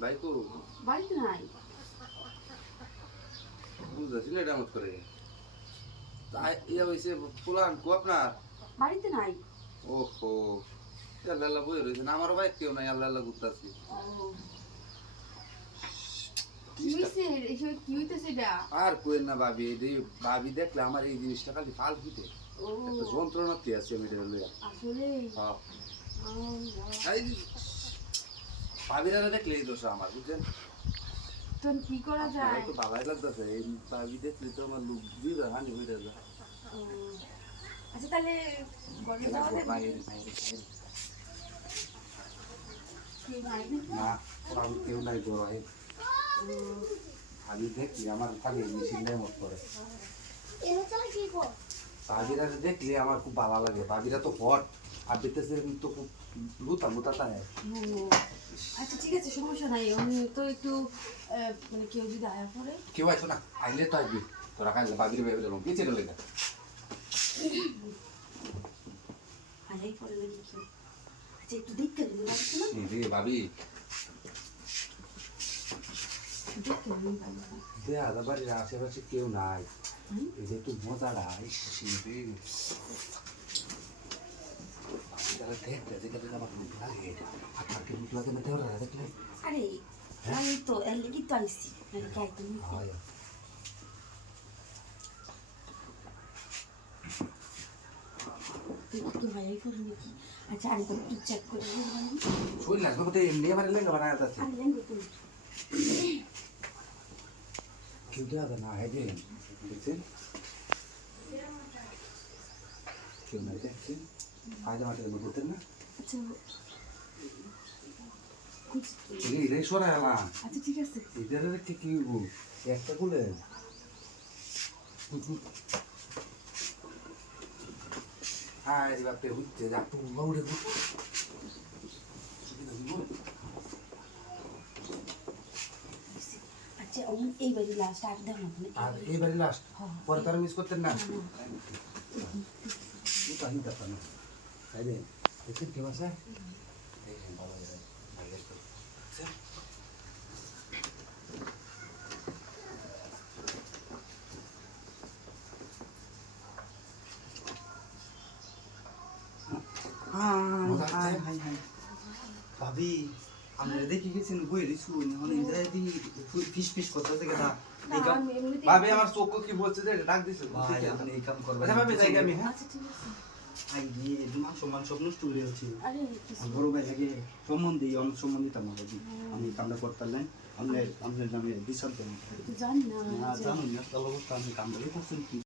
ভাই কো বাড়িতে নাই। বুঝতেছি না এটা মত করে? তাই ইয়া হইছে পুলান কো আপনার? বাড়িতে নাই। ওহো আল্লাহ আল্লাহ বই রয়েছে না আমারও ভাই কেউ নাই আল্লাহ আল্লাহ ঘুরতেছি। আর কোয়েন না ভাবি এই ভাবি দেখলে আমার এই জিনিসটা খালি ফাল হইতে ও। যন্ত্রণাতে আছে আমি আসলে হ্যাঁ ও, দেখলে এই দোষ আমার বুঝছেন? তখন কি করা যায়? তো ভালোই লাগতেছে এই ভাবি দেখলে তো আমার লোক দুই হানি হয়ে ও, আচ্ছা তাহলে ঘরে যাওয়া যাবে? বাইরে বাইরে বাইরে। কি বাইরে না ওরা কেউ নাই গো এই আমি দেখি আমার খালি মেশিনটাই মত করে এনে চলে কি কর ভাবিরা দেখলে আমার খুব ভালো লাগে ভাবিরা তো হট আর দেখতেছে তো খুব লুতা মুতা তাই আচ্ছা ঠিক আছে সমস্যা নাই আমি তো একটু মানে কেউ যদি আয়া কেউ আইতো না আইলে তো আসবি তোরা খাইলে ভাবির ভেবে দিলাম কি নাকি কেউ আচ্ছা একটু দেখতে দিন লাগছে না রে ভাবি দেখতে দিন ভালো দে আদা বাড়ির আশেপাশে কেউ নাই হুম? এই যে মজাটা শিবে দেখতে দেখতে আমার লুক লাগে আর তাকে লুক লাগে না দেওয়া দেখলে আরে আমি তো নাহলে কি কি তো বানায় যাচ্ছে তুমি কেউ দেওয়া না হয় যে কেউ নাই দেখছেন আজ আমাদের বুঝতেন না? আচ্ছা তো। আচ্ছা ঠিক আছে। এদের কি কি? একটা রে বাপরে হইতে যা তো উড়ে গো সুবিধা দিব? আচ্ছা আমি এই বাড়ি লাস্ট আর দেখ না। আর এইবারে লাস্ট হ্যাঁ। পরে তার মিস করতেন না? তো আমি না তাই রে দেখেন কে বাসা দেখেন ভালো যায় ভালো হয়ে যায়। মজা আছে? ভাবি আমরা দেখি গেছেন বই রিসু ইন্দ্রায় দি ফিস ফিস করতে থেকে ভাবি আমার চোখ কি বলছে যে ডাক দিছে। ভাই আপনি এই কাম করবেন আচ্ছা ভাবি যাই আমি হ্যাঁ? আচ্ছা ঠিক আছে। আই গিয়ে তোমার সম্মান সব নষ্ট হয়ে যাচ্ছে আরে বড় ভাই লাগে দিই অনেক সম্বন্ধিত আমার ভাবি। আমি কামটা করতে পারলেন আপনার আপনার নামে বিচার করেন তো জানি না জানি না তাহলে আমি কামটা করছেন কি